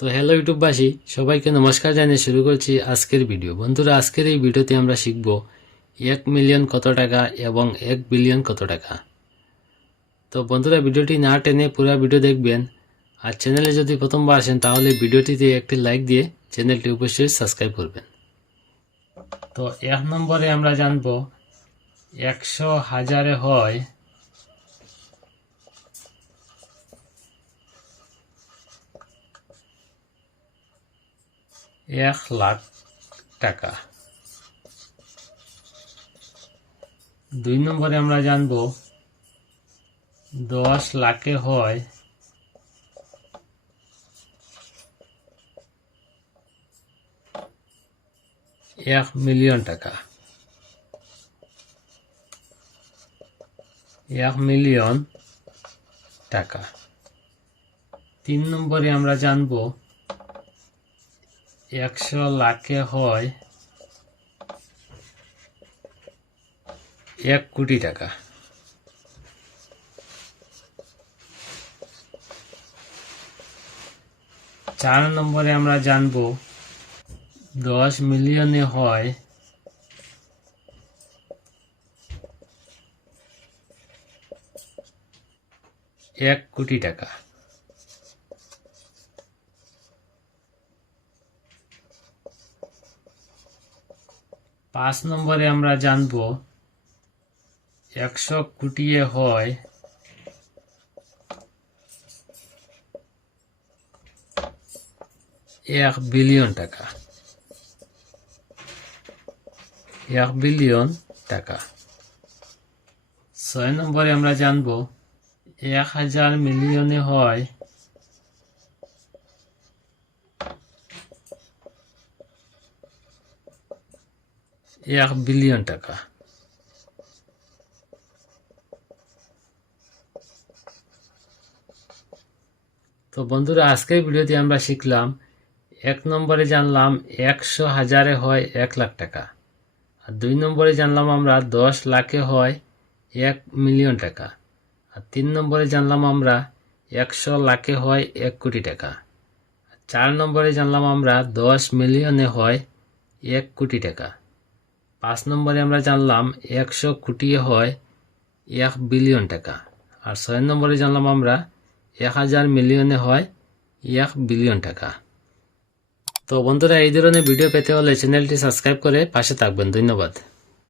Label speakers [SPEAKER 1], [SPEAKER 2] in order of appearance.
[SPEAKER 1] তো হ্যালো ইউটিউববাসী, সবাইকে নমস্কার জানিয়ে শুরু করছি আজকের ভিডিও বন্ধুরা, আজকের এই ভিডিওতে আমরা শিখব এক মিলিয়ন কত টাকা এবং এক বিলিয়ন কত টাকা। তো বন্ধুরা, ভিডিওটি না টেনে পুরো ভিডিও দেখবেন। আর চ্যানেলে যদি প্রথমবার আসেন, তাহলে ভিডিওটিতে একটি লাইক দিয়ে চ্যানেলটি অবশ্যই সাবস্ক্রাইব করবেন। তো এক নম্বরে আমরা জানব, একশো হাজারে হয় এক লাখ টাকা। দুই নম্বরে আমরা জানব, দশ লাখে হয় এক মিলিয়ন টাকা। এক মিলিয়ন টাকা। তিন নম্বরে আমরা জানব একশো লাখে হয় এক কোটি টাকা। চার নম্বরে আমরা জানব, দশ মিলিয়নে হয় এক কোটি টাকা। পাঁচ নম্বরে আমরা জানব, একশো কোটিয়ে হয় এক বিলিয়ন টাকা। এক বিলিয়ন টাকা। ছয় নম্বরে আমরা জানব, এক হাজার মিলিয়নে হয় এক বিলিয়ন টাকা। তো বন্ধুরা, আজকের ভিডিওতে আমরা শিখলাম, এক নম্বরে জানলাম একশো হাজারে হয় এক লাখ টাকা। আর দুই নম্বরে জানলাম আমরা দশ লাখে হয় এক মিলিয়ন টাকা। আর তিন নম্বরে জানলাম আমরা একশো লাখে হয় এক কোটি টাকা। চার নম্বরে জানলাম আমরা দশ মিলিয়নে হয় এক কোটি টাকা। পাঁচ নম্বরে আমরা জানলাম একশো কোটি হয় এক বিলিয়ন টাকা। আর ছয় নম্বরে জানলাম আমরা এক হাজার মিলিয়নে হয় এক বিলিয়ন টাকা। তো বন্ধুরা, এই ধরনের ভিডিও পেতে হলে চ্যানেলটি সাবস্ক্রাইব করে পাশে থাকবেন। ধন্যবাদ।